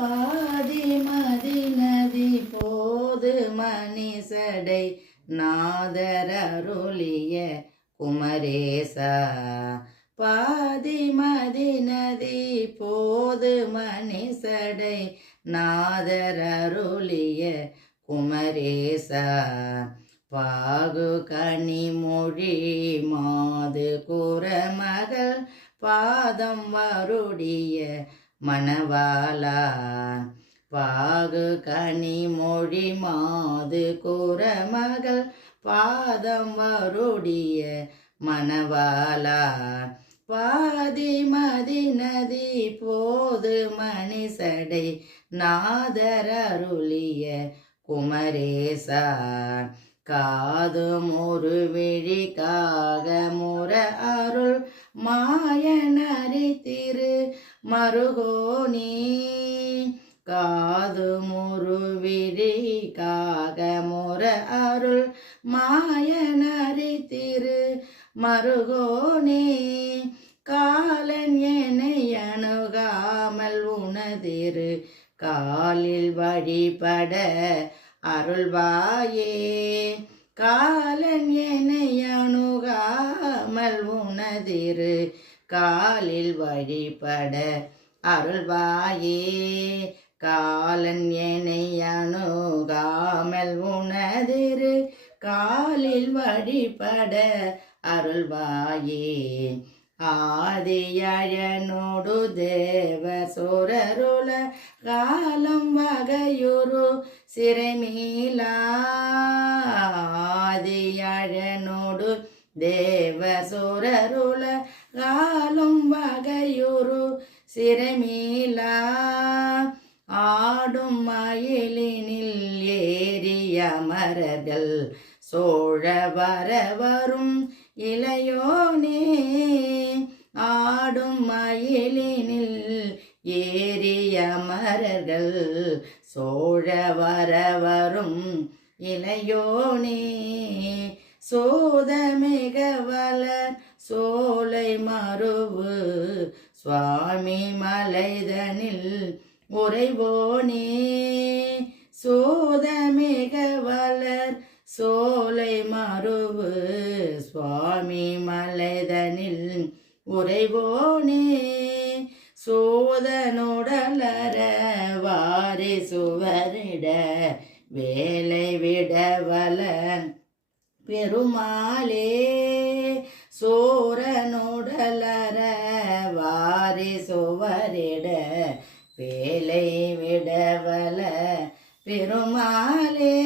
பாதி மதி நதி போது மணிசடை நாதரருளிய குமரேசா. பாதி மதி நதி போது மணிசடை நாதரருளிய குமரேசா. பாகு கனிமொழி மாது குரமகள் பாதம் வருடிய மணவாளா. பாகு கனிமொழி மாது குரமகள் பாதம் வருடிய மணவாளா. பாதி மதி நதி போது மணிசடை நாதரருளிய குமரேசா. காது முரு விழி காகமுற அருள் மாயனரி திரு மருகோனி. காது முரு விழி காகமுற அருள் மாயனரி திரு மருகோனே. காலன் என்னை அணுகாமல் உனதிரு காலில் வழிபட அருள்வாயே. காலன் என்னை அணுகாமல் உனதிரு காலில் வழிபட அருள்வாயே. காலன் என்னை அணுகாமல் உனதிரு காலில் வழிபட அருள்வாயே. ஆதியழனோடு தேவ சுரருள காலம் வகையுறு சிறைமீளா. ஆதியழனோடு தேவ சுரருள காலம் வகையுறு சிறைமீளா. ஆடும் மயிலினில் ஏறிய அமரர்கள் சோழ வர வரும் இளையோனே. ஆடும் மயிலினில் ஏறிய அமரர்கள் சோழ வர வரும் இளையோனே. சோதமிக வளர் சோலை மருவு சுவாமி மலைதனில் உறைவோனே. சோதமிக வளர் சோலை மருவு சுவாமி மலைதனில் உறைவோனே. சோதனுடலர வாரி சுவரிட வேலை விடவலன் பெருமாளே. சோரனுடலர வாரி சுவரிட வேலை விடவல பெருமாளே.